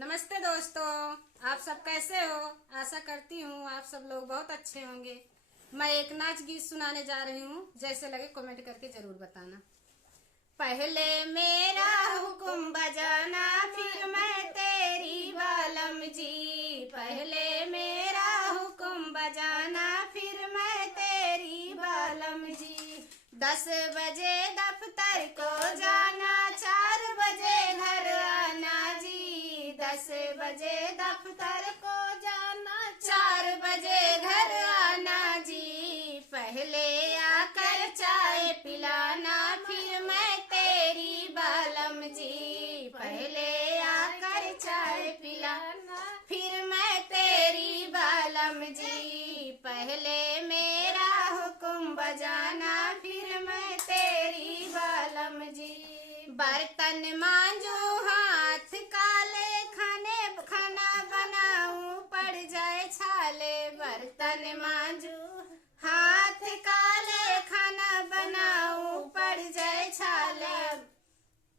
नमस्ते दोस्तों, आप सब कैसे हो। आशा करती हूँ आप सब लोग बहुत अच्छे होंगे। मैं एक नाच गीत सुनाने जा रही हूँ, जैसे लगे कमेंट करके जरूर बताना। पहले मेरा हुक्म बजाना फिर मैं तेरी बालम जी। पहले मेरा हुक्म बजाना फिर मैं तेरी बालम जी। 10 बजे दफ्तर को जाना, 4 बजे घर आना जी। 10 बजे दफ्तर को जाना, 4 बजे घर आना जी। पहले आकर चाय पिलाना फिर मैं तेरी बालम जी। पहले आकर चाय पिलाना फिर मैं तेरी बालम जी। पहले मेरा हुक्म बजाना फिर मैं तेरी बालम जी। बर्तन मांजू हाथ काले, खाना बनाऊं पड़ जाए छाले। बर्तन मांजू हाथ काले, खाना बनाऊं पड़ जाए छाले।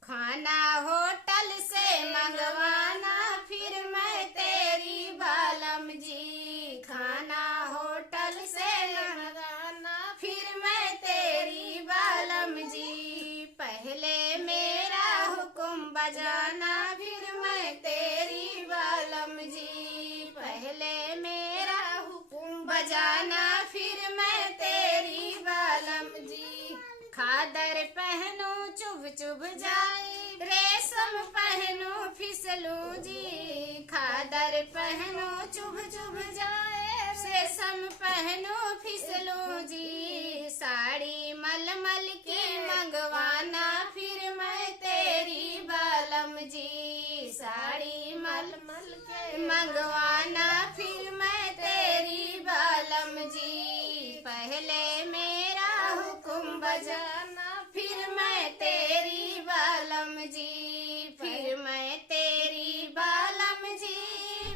खाना होटल से मंगवाना फिर मैं तेरी बालम जी। खाना होटल से मंगवाना फिर मैं तेरी बालम जी। पहले मेरा हुक्म बजाना फिर मैं तेरी बालम जी। पहले मेरा हुक्म बजाना फिर मैं तेरी बालम जी। खादर पहनूं चुभ चुभ जाए, रेशम पहनूं फिसलूं जी। खादर पहनूं चुभ चुभ जाए, रेशम पहनूं फिसलूं जी। साड़ी मलमल की मंगवाना फिर मैं तेरी बालम जी। साड़ी मलमल के मंगवाना फिर मैं तेरी बालम जी। पहले मेरा हुक्म बजाना फिर मैं तेरी बालम जी। फिर मैं तेरी बालम जी।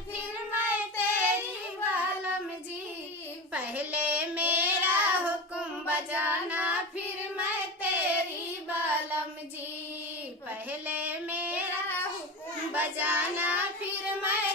फिर मैं तेरी बालम जी। पहले मेरा हुक्म बजाना फिर मैं तेरी बालम जी। पहले मेरा हुक्म बजाना फिर मैं